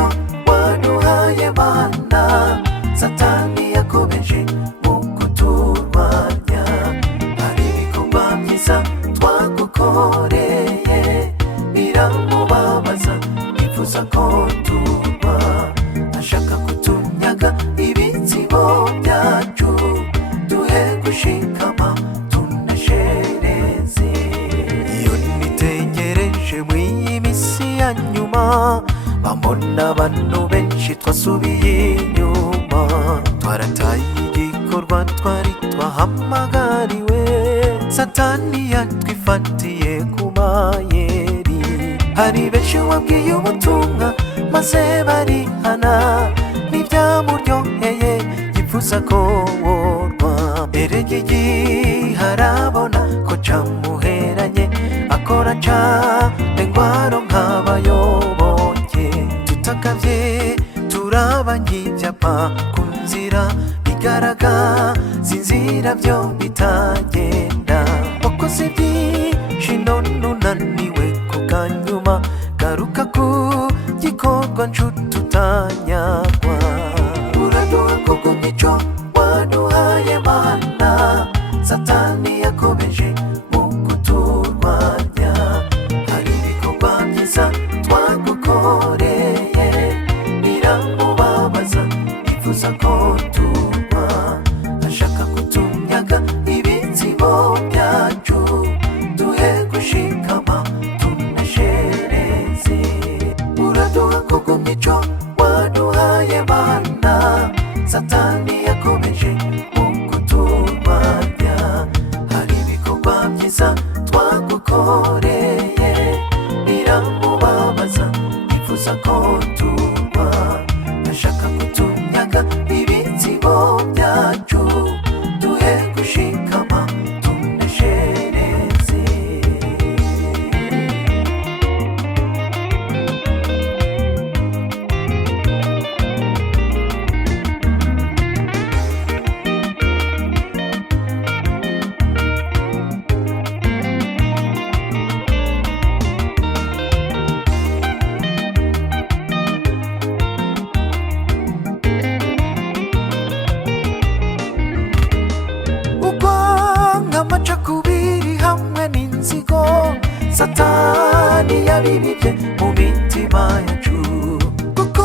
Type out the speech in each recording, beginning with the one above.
mico waduhaye Mana, Satani yakomeje mu kuturwanya. Hari ibikorwa byiza twagukoreye biramubabaza, bifuza ko turwa, ashaka kutunyaga ibitsibo byacu, duhe gushikama tuneshereze. Iyo nitegereje mw'iyi misi ya nyuma, bambona abantu benshi twasubiye inyuma, twarataye igikorwa twari twahamagariwe, Satani yatwifatiye ku mayeri. Hari benshi wabwiye ubutumwa maze barihana, ntibyamuryoheye yifuza ko worwa. Eregeye harabona ko camuheranye, akora cane ngwaro nk'abayoboke. Tutakavye turaba nk'ivyapa ku nzira, bigaragaza inzira vyo bitagenda. Wakoze byinshi none unaniwe kuganyuma, garuka ku gikorwa nshuti utanyagwa. Uraduha koko mico waduhaye Mana, Satani yakomeje mu kuturwanya. Hari ibikorwa byiza twagukoreye biramubabaza, bifuza ko turwa, ashaka kutunyaga ibitsibo byacu, duhe gushikama tuneshereze. Uraduha koko mico waduhaye Mana, Satani yakomeje mu kuturwanya. Hari ibikorwa byiza twagukoreye biramubabaza, bifuza ko turwa, ashaka kutunyaga ibitsibo byacu, duhe gushikama tuneshereze. Amacakubiri hamwe n'inzigo Satani yabibibye mu mitima yacu, kuko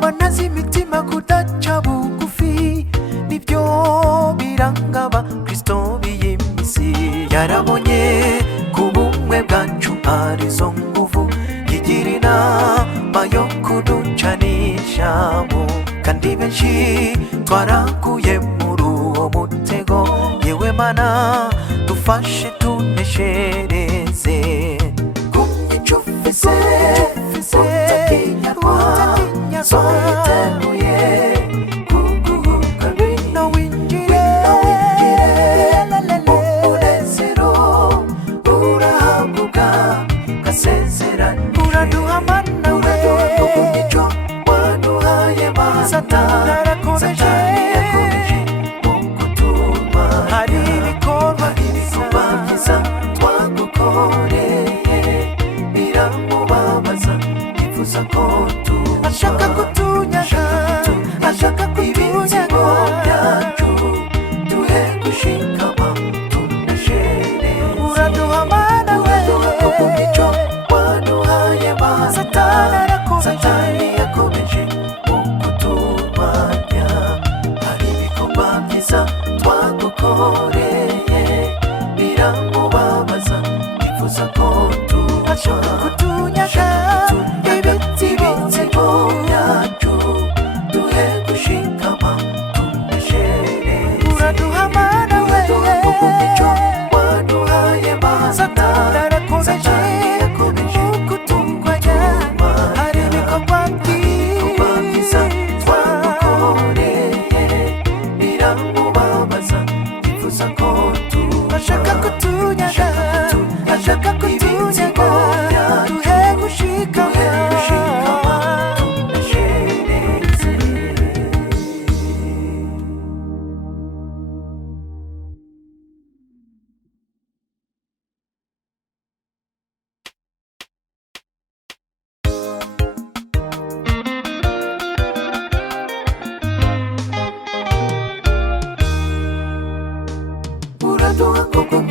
manazi imitima kudaca bugufi, nibyo biranga abakristo b'iyi misi. Yarabonye ku bumwe bwacu arizo nguvu, yigira inama yo kuducanishamo, kandi benshi twaraguye muri uwo mutego. Yewe Mana dufashe tuneshereze, kumyica ufise utakinyarwa, soyiteguye kuguhuka wino winjire mu munezero, urahaguka gasezerano. Uraduha Mana we, kumyica waduhaye Mana, Satani yakomeje mu kuturwa. Hari ibikorwa byiza twagukoreye biramubabaza, bifuza ko turwa, ashaka kutunyaga, ashaka ibitsibo byacu, duhe gushikama tuneshereze. Uraduha Mana we, uraduha koko mico waduhaye Mana, Satani yakomeje mu kuturwanya.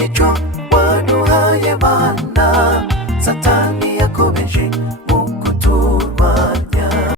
imico